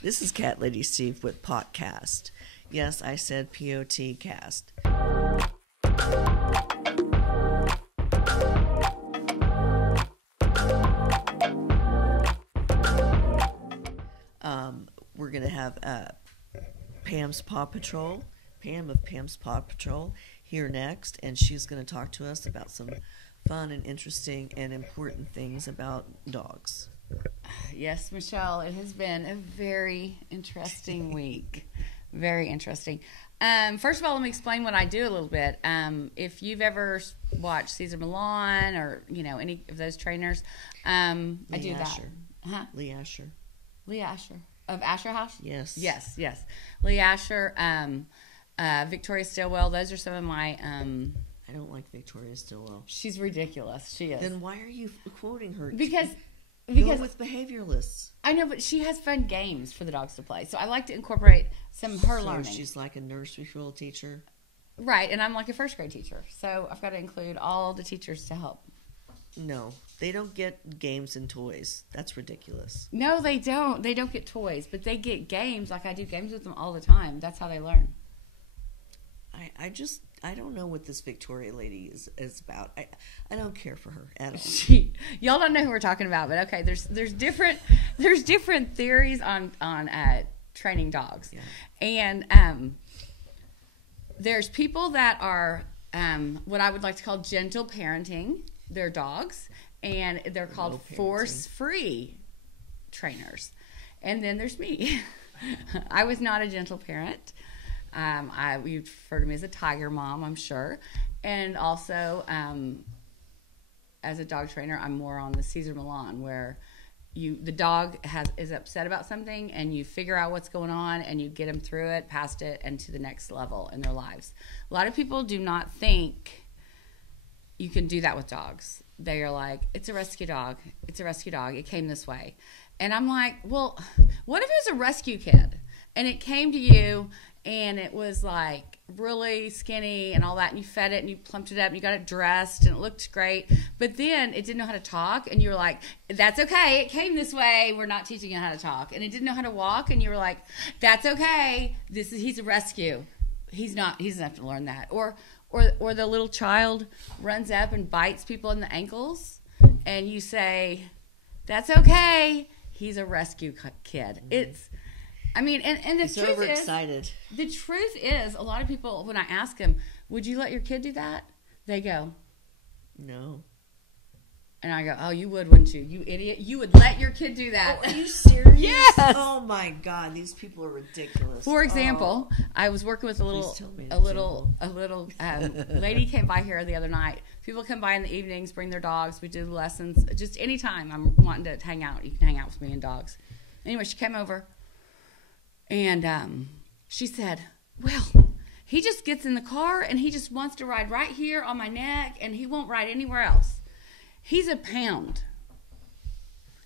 This is Cat Lady Steve with POTcast. Yes, I said POTcast. We're going to have Pam's Paw Patrol, Pam of Pam's Paw Patrol, here next, and she's going to talk to us about some fun and interesting and important things about dogs. Yes, Michelle, it has been a very interesting week. Very interesting. First of all, let me explain what I do a little bit. If you've ever watched Cesar Millan or, any of those trainers, I do Asher. that. Huh? Lee Asher. Lee Asher. Of Asher House? Yes. Yes. Lee Asher, Victoria Stilwell, those are some of my... I don't like Victoria Stilwell. She's ridiculous. She is. Then why are you quoting her? Because Go with behavioralists. I know, but she has fun games for the dogs to play. So I like to incorporate some of her learning. She's like a nursery school teacher. Right, and I'm like a first grade teacher. So I've got to include all the teachers to help. No, they don't get games and toys. That's ridiculous. No, they don't. They don't get toys, but they get games. Like I do games with them all the time. That's how they learn. I don't know what this Victoria lady is about. I don't care for her at all. Y'all don't know who we're talking about, but okay. There's different theories on training dogs, yeah. And there's people that are what I would like to call gentle parenting their dogs, and they're called force-free trainers. And then there's me. I was not a gentle parent. We refer to me as a tiger mom, I'm sure. And also, as a dog trainer, I'm more on the Cesar Millan, where the dog is upset about something, and you figure out what's going on, and you get them through it, past it, and to the next level in their lives. A lot of people do not think you can do that with dogs. They are like, it's a rescue dog. It's a rescue dog. It came this way. And I'm like, well, what if it was a rescue kid, and it came to you, and it was like really skinny and all that, and you fed it and you plumped it up and you got it dressed and it looked great, but then it didn't know how to talk, and you were like, that's okay, it came this way, we're not teaching it how to talk. And it didn't know how to walk, and you were like, that's okay, he's a rescue, he doesn't have to learn that. Or the little child runs up and bites people in the ankles, and you say, that's okay, he's a rescue kid. It's and the truth overexcited. The truth is, a lot of people, when I ask them, would you let your kid do that? They go, no. And I go, oh, you would, wouldn't you? You idiot. You would let your kid do that. Oh, are you serious? Yes. Oh my God, these people are ridiculous. For example, I was working with a little lady came by here the other night. People come by in the evenings, bring their dogs. We do lessons. Just anytime I'm wanting to hang out, you can hang out with me and dogs. Anyway, she came over. And she said, well, he just gets in the car and he just wants to ride right here on my neck, and he won't ride anywhere else. He's a pound.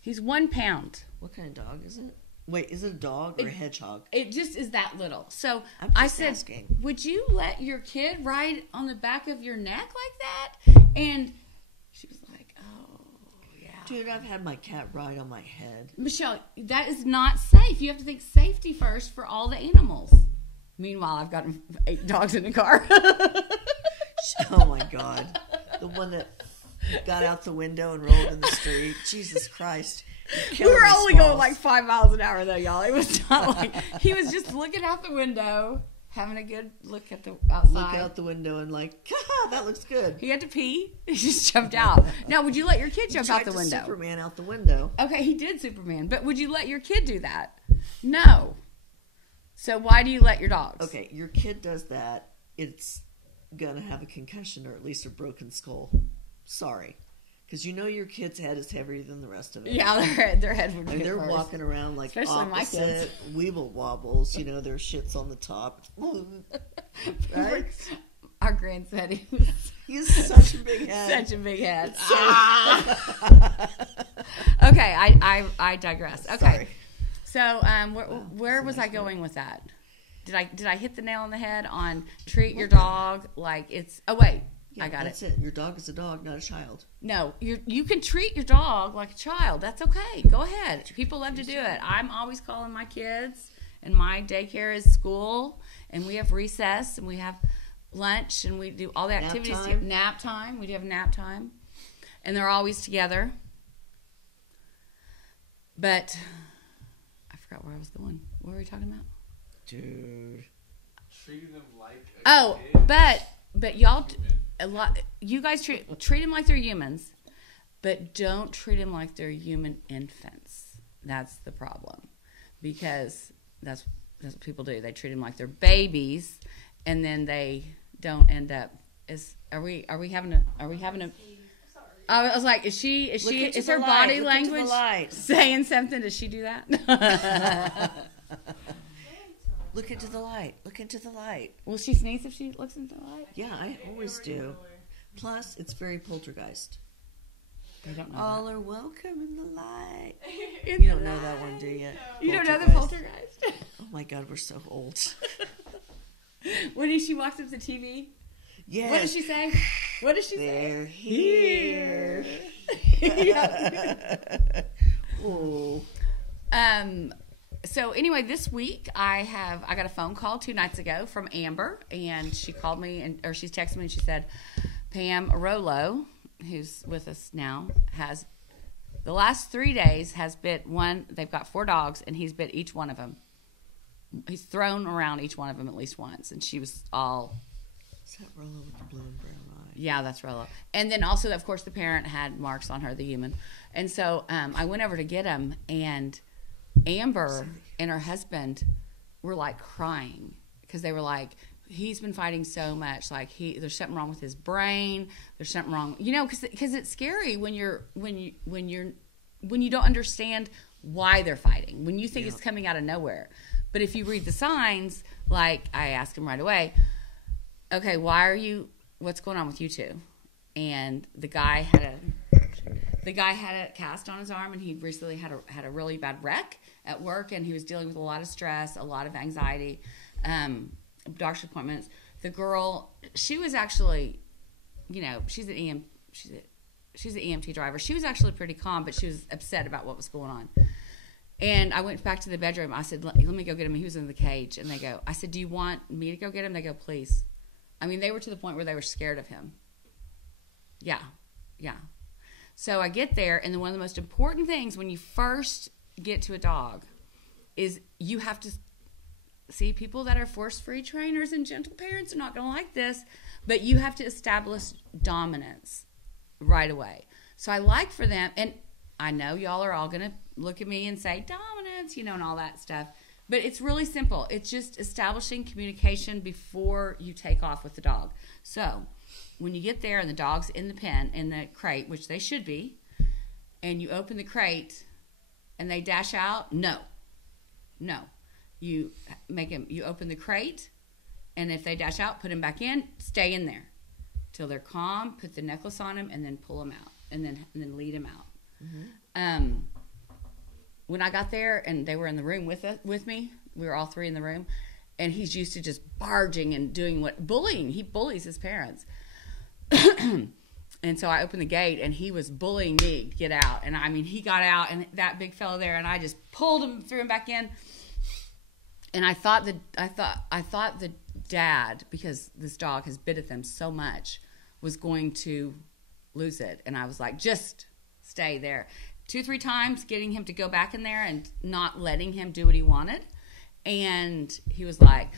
He's 1 pound. What kind of dog is it? Wait, is it a dog or a hedgehog? It just is that little. So I said, asking. Would you let your kid ride on the back of your neck like that? And she was like, oh, yeah. Dude, I've had my cat ride on my head. Michelle, that is not safe. You have to think safety first for all the animals. Meanwhile, I've got 8 dogs in the car. Oh my God. The one that got out the window and rolled in the street. Jesus Christ. We were only going like 5 miles an hour though, y'all. It was not like, he was just looking out the window, having a good look at the outside. Look out the window and like, that looks good. He had to pee. He just jumped out. Now, would you let your kid jump out the window? Superman out the window. Okay, he did Superman, but would you let your kid do that? No. So why do you let your dogs? Okay, your kid does that, it's gonna have a concussion or at least a broken skull. Sorry. Because you know your kid's head is heavier than the rest of it. Yeah, their head would be they're first. Walking around like especially opposite weeble wobbles. You know, their shit's on the top. Right? Our grandson, he's such a big head. Such a big head. Ah! Okay, I digress. Okay. Sorry. So where was I going with that? Did I hit the nail on the head on treat your dog like it's... Oh, wait. Yeah, I got that's it. Your dog is a dog, not a child. No, you can treat your dog like a child. That's okay. Go ahead. People love to do it. I'm always calling my kids, and my daycare is school, and we have recess, and we have lunch, and we do all the activities. Nap time. We do have nap time, and they're always together. But I forgot where I was going. What were we talking about? Dude. Treating them like a but y'all, you guys treat them like they're humans, but don't treat them like they're human infants. That's the problem, because that's what people do. They treat them like they're babies, and then they don't end up. Are we having a? I was like, is her body language saying something? Does she do that? Look into the light. Look into the light. Will she sneeze if she looks into the light? Yeah, I always do. Plus, it's very poltergeist. I don't know. All are welcome in the light. You don't know that one, do you? You don't know the poltergeist? Oh my God, we're so old. When she walks up to the TV? Yes. What does she say? What does she say? They're here. Oh. So anyway, this week I got a phone call 2 nights ago from Amber, and she called me or she's texted me and she said, Pam Rolo, who's with us now, has the last 3 days has bit one. They've got 4 dogs, and he's bit each one of them. He's thrown around each one of them at least once, and she was all. Is that Rolo with the blue and brown eye? Yeah, that's Rolo. And then also, of course, the parent had marks on her, the human. And so I went over to get him, and Amber and her husband were like crying because they were like, he's been fighting so much. Like there's something wrong with his brain. There's something wrong, because it's scary when you don't understand why they're fighting. When you think it's coming out of nowhere, but if you read the signs, like I asked him right away, okay, what's going on with you two? And the guy had a cast on his arm, and he recently had a really bad wreck at work, and he was dealing with a lot of stress, a lot of anxiety, doctor's appointments. The girl, she was actually, she's an EMT driver. She was actually pretty calm, but she was upset about what was going on. And I went back to the bedroom. I said, let me go get him. He was in the cage. And I said, do you want me to go get him? They go, please. I mean, they were to the point where they were scared of him. Yeah. So I get there, and then one of the most important things when you first get to a dog is you have to see people that are force-free trainers and gentle parents are not going to like this, but you have to establish dominance right away. So I like for them, and I know y'all are all going to look at me and say dominance, and all that stuff, but it's really simple. It's just establishing communication before you take off with the dog. So when you get there and the dog's in the pen, in the crate, which they should be, and you open the crate and they dash out, no. You open the crate, and if they dash out, put them back in, stay in there till they're calm, put the necklace on them, and then pull them out, and then lead them out. Mm-hmm. When I got there and they were in the room with me, we were all 3 in the room, and he's used to just barging and doing bullying. He bullies his parents. And so I opened the gate, and he was bullying me to get out. And I mean, he got out, and that big fellow there, and I just pulled him, threw him back in. And I thought the dad, because this dog has bit at them so much, was going to lose it. And I was like, just stay there. 2-3 times, getting him to go back in there and not letting him do what he wanted. And he was like,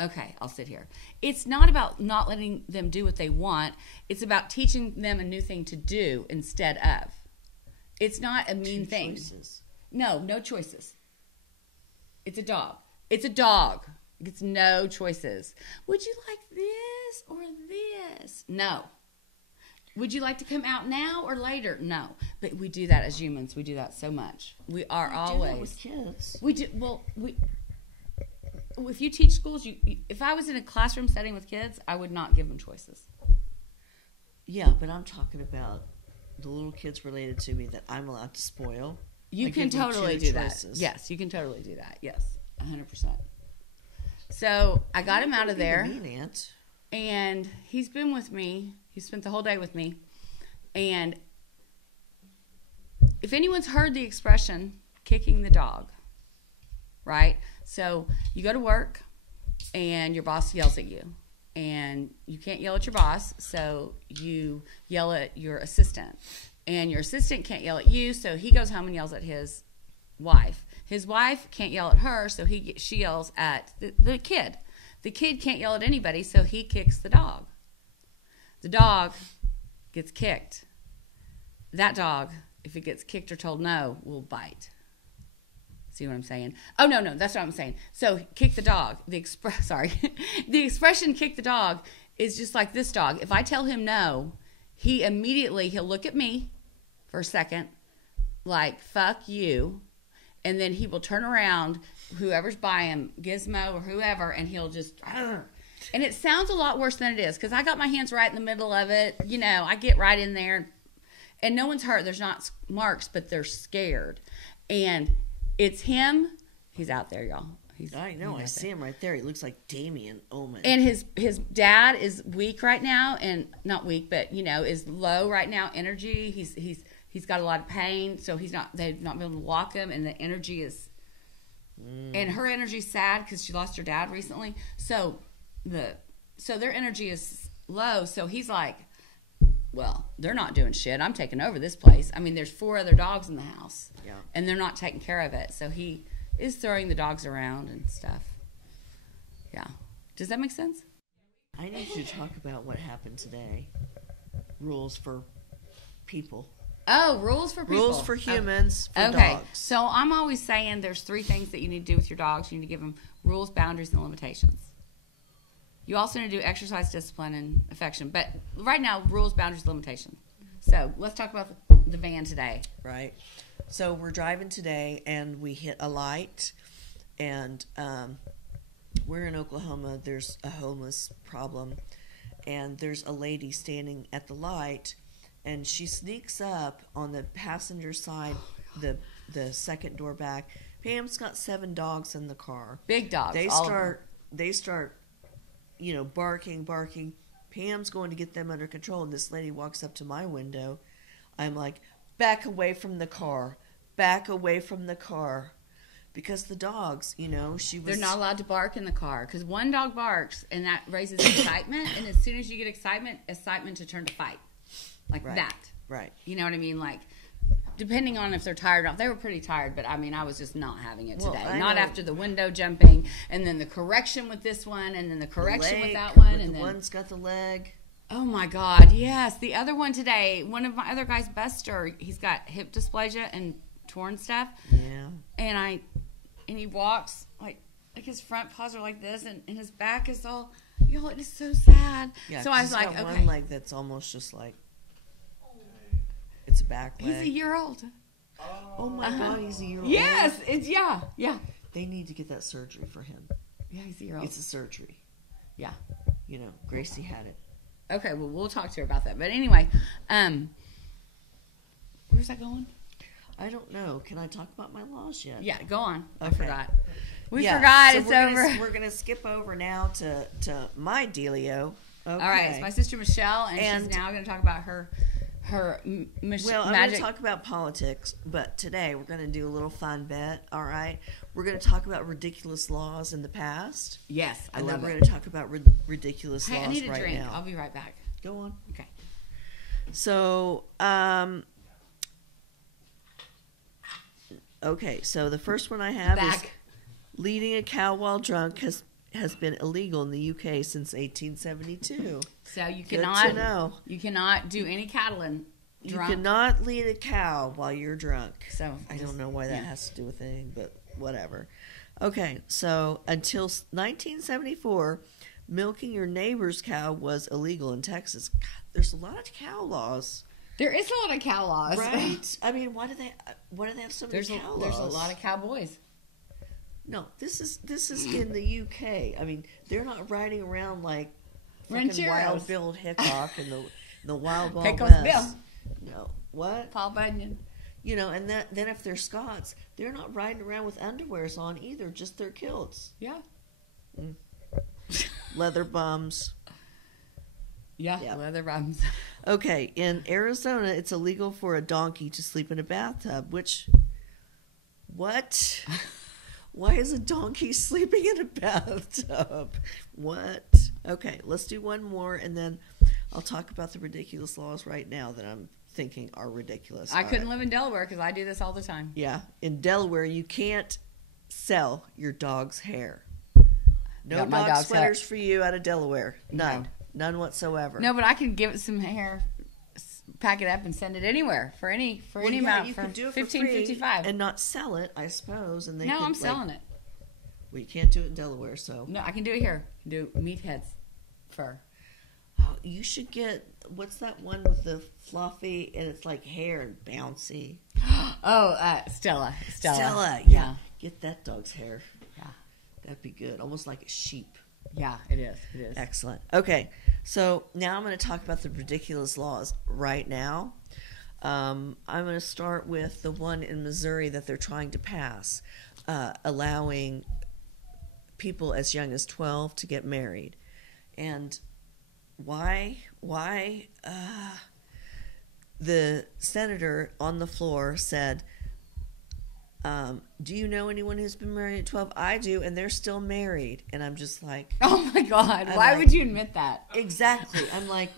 okay, I'll sit here. It's not about not letting them do what they want. It's about teaching them a new thing to do instead of. It's not a mean thing. Choices. No choices. It's a dog. It's a dog. It gets no choices. Would you like this or this? No. Would you like to come out now or later? No. But we do that as humans. We do that so much. We are always. Do that with kids. We do. Well, if you teach schools, if I was in a classroom setting with kids, I would not give them choices. Yeah, but I'm talking about the little kids related to me that I'm allowed to spoil. You can totally do that. Yes, you can totally do that. Yes, 100%. So I got him out of there. Mean aunt. And he's been with me. He spent the whole day with me. And if anyone's heard the expression, kicking the dog, right? So you go to work and your boss yells at you. And you can't yell at your boss, so you yell at your assistant. And your assistant can't yell at you, so he goes home and yells at his wife. His wife can't yell at her, so she yells at the kid. The kid can't yell at anybody, so he kicks the dog. The dog gets kicked. That dog, if it gets kicked or told no, will bite. See what I'm saying? Oh, no, that's what I'm saying. So, kick the dog. The expression kick the dog is just like this dog. If I tell him no, he'll look at me for a second like, fuck you. And then he will turn around, whoever's by him, Gizmo or whoever, and he'll just, and it sounds a lot worse than it is because I got my hands right in the middle of it. You know, I get right in there and no one's hurt. There's not marks, but they're scared. And it's him. He's out there, y'all. I know. I see him right there. He looks like Damien Omen. And his dad is weak right now, and not weak, but is low right now. Energy. He's got a lot of pain, so they've not been able to walk him, and the energy is. And her energy's sad because she lost her dad recently. So their energy is low. So he's like, well, they're not doing shit. I'm taking over this place. I mean, there's 4 other dogs in the house. Yeah. And they're not taking care of it. So he is throwing the dogs around and stuff. Yeah. Does that make sense? I need you to talk about what happened today. Rules for people. Oh, rules for people. Rules for humans, for okay. dogs. So I'm always saying there's 3 things that you need to do with your dogs. You need to give them rules, boundaries, and limitations. You also need to do exercise, discipline, and affection. But right now, rules, boundaries, limitations. So let's talk about the van today. Right. So we're driving today, and we hit a light, and we're in Oklahoma. There's a homeless problem, and there's a lady standing at the light, and she sneaks up on the passenger side, the second door back. Pam's got 7 dogs in the car. Big dogs. They start, barking. Pam's going to get them under control, and this lady walks up to my window. I'm like, back away from the car. Because the dogs, they're not allowed to bark in the car because one dog barks and that raises excitement. And as soon as you get excitement to turn to fight. Like right. that. Right. You know what I mean? Like, depending on if they're tired or not. They were pretty tired, but I mean, I was just not having it today. Not after the window jumping and then the correction with this one and then the correction with that one. And the one's got the leg. Oh my God, yes. The other one today, one of my other guys, Buster, he's got hip dysplasia and torn stuff. Yeah. And he walks like his front paws are like this and his back is all, it is so sad. Yeah, so I was like, got okay. one leg that's almost just like, it's a back leg. He's a year old. Oh my God, he's a year old. Yes, yeah. They need to get that surgery for him. Yeah, he's a year old. It's a surgery. Yeah. Gracie had it. Okay, well, we'll talk to her about that. But anyway, where's that going? I don't know. Can I talk about my laws yet? Yeah, go on. Okay. I forgot. We forgot. So it's over. Over. We're going to skip over now to my dealio. Okay. All right, it's my sister Michelle, and she's now going to talk about her I'm magic. going to talk about politics, but today we're going to do a little fun bet, all right? We're going to talk about ridiculous laws in the past. Yes, I love it. And then we're going to talk about ridiculous laws right now. I need a drink. I'll be right back. Go on. Okay. So, so the first one I have is leading a cow while drunk has been illegal in the UK since 1872. So you Good to know. You cannot do any cattling drunk. You cannot lead a cow while you're drunk. So I don't know why that has to do with anything, but whatever. Okay, so until 1974, milking your neighbor's cow was illegal in Texas. God, there's a lot of cow laws. There is a lot of cow laws, right? I mean, why do they have so many cow laws? There's a lot of cowboys. No, this is in the UK. I mean, they're not riding around like fucking Wild Bill Hickok and the Wild Ball West. Bill. No, what? Paul Bunyan. And then if they're Scots, they're not riding around with underwears on either, just their kilts. Yeah. Leather bums. Yeah, leather bottoms. Okay, in Arizona, it's illegal for a donkey to sleep in a bathtub, what? Why is a donkey sleeping in a bathtub? What? Okay, let's do one more, and then I'll talk about the ridiculous laws right now that I'm thinking are ridiculous. I couldn't live in Delaware because I do this all the time. Yeah, in Delaware, you can't sell your dog's hair. No dog sweaters for you out of Delaware. None. No. None whatsoever. No, but I can give it some hair, pack it up, and send it anywhere for any amount. You could do it for $15.55 and not sell it, I suppose. And I'm selling it. Well, you can't do it in Delaware, so no, I can do it here. I can do meathead's fur. Oh, you should get what's that one with the fluffy and it's like hair and bouncy. Stella. Stella, yeah. Get that dog's hair. Yeah, that'd be good. Almost like a sheep. Yeah, it is. Excellent. Okay, so now I'm going to talk about the ridiculous laws right now. I'm going to start with the one in Missouri that they're trying to pass, allowing people as young as 12 to get married. And why? The senator on the floor said, do you know anyone who's been married at 12? I do, and they're still married. And I'm just like... Oh, my God. Why would you admit that? Exactly. I'm like,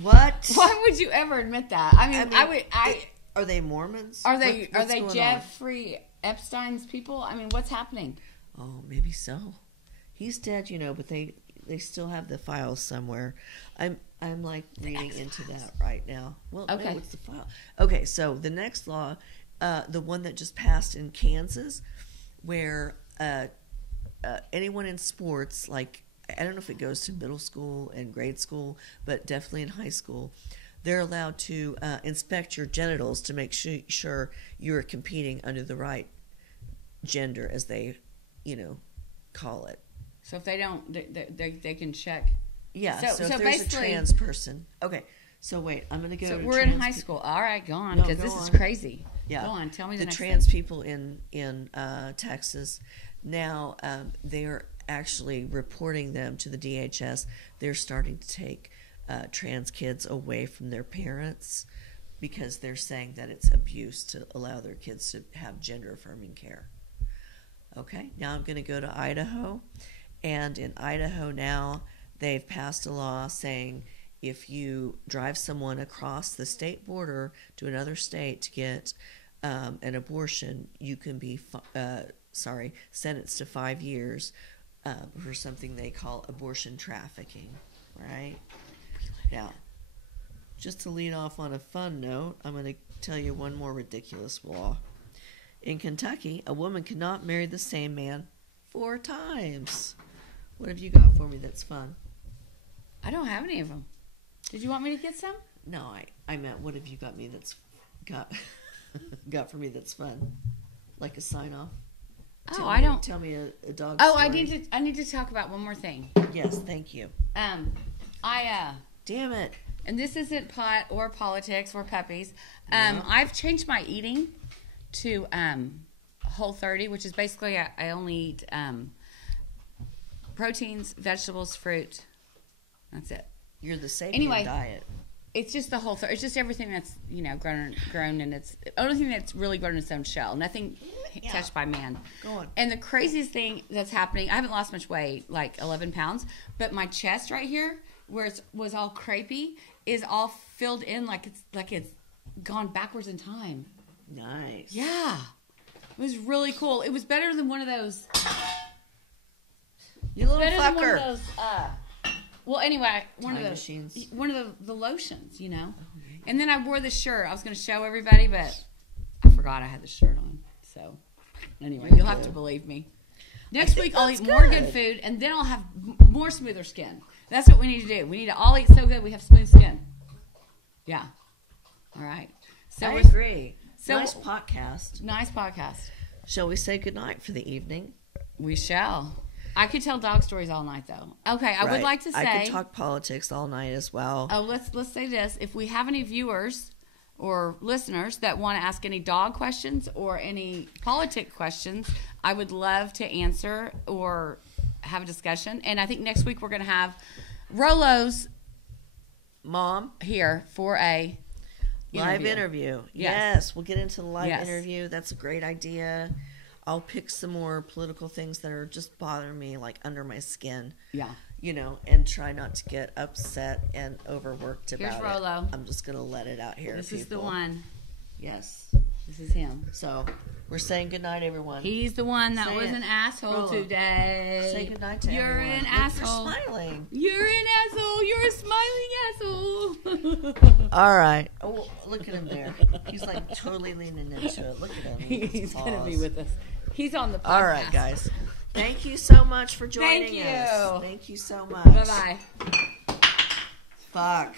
what? Why would you ever admit that? I mean, are they Mormons? Are they Jeffrey Epstein's people? I mean, what's happening? Oh, maybe so. He's dead, but they still have the files somewhere. I'm like reading into that right now. Well, okay. No, it's the file. Okay, so the next law... the one that just passed in Kansas, where anyone in sports, like, I don't know if it goes to middle school and grade school, but definitely in high school, they're allowed to inspect your genitals to make sure you're competing under the right gender, as they, call it. So if they don't, they can check. Yeah, so if there's a trans person. Okay, so wait, I'm going to go to we're in high school. All right, go on, because this is crazy. Yeah. Go on, tell me the next trans thing. people in Texas now, they're actually reporting them to the DHS. They're starting to take trans kids away from their parents because they're saying that it's abuse to allow their kids to have gender affirming care. Okay, now I'm going to go to Idaho, and in Idaho now they've passed a law saying if you drive someone across the state border to another state to get an abortion, you can be sentenced to 5 years for something they call abortion trafficking, right? Now, just to lead off on a fun note, I'm going to tell you one more ridiculous law. In Kentucky, a woman cannot marry the same man 4 times. What have you got for me that's fun? I don't have any of them. Did you want me to get some? No, I meant what have you got me that's got for me that's fun, like a sign off. Tell me a dog. Oh, story. I need to talk about one more thing. Yes, thank you. Damn it. And this isn't pot or politics or puppies. I've changed my eating to Whole30, which is basically I only eat proteins, vegetables, fruit. That's it. You're the sapien diet. It's just the whole. It's just everything that's grown, and it's the only thing that's really grown in its own shell. Nothing touched by man. Go on. And the craziest thing that's happening, I haven't lost much weight, like 11 pounds, but my chest right here, where it was all crepey, is all filled in like it's gone backwards in time. Nice. Yeah, it was really cool. It was better than one of those. You little fucker. Than one of those. Well, anyway, one of the lotions, And then I wore this shirt. I was going to show everybody, but I forgot I had the shirt on. So, anyway, you'll have to believe me. Next week, I'll eat more good food, and then I'll have more smoother skin. That's what we need to do. We need to all eat so good we have smooth skin. Yeah. All right. So I agree. So, nice podcast. Nice podcast. Shall we say goodnight for the evening? We shall. I could tell dog stories all night, though. Okay, I would like to say... I could talk politics all night as well. Oh, let's say this. If we have any viewers or listeners that want to ask any dog questions or any politic questions, I would love to answer or have a discussion. And I think next week we're going to have Rolo's Mom, here for a live interview. Yes, we'll get into the live interview. That's a great idea. I'll pick some more political things that are just bothering me, like under my skin. Yeah. You know, and try not to get upset and overworked about Here's Rolo. it. I'm just going to let it out here. This is the one. Yes. This is him. So, we're saying goodnight, everyone. He's the one that was an asshole Rolo. today. Say goodnight to You're everyone. an Look, asshole. you're smiling. You're an asshole. You're a smiling asshole. All right. Oh, look at him there. He's like totally leaning into it. Look at him. He's going to be with us. He's on the podcast. All right, guys. Thank you so much for joining Thank you. us. Thank you so much. Bye-bye. Fuck.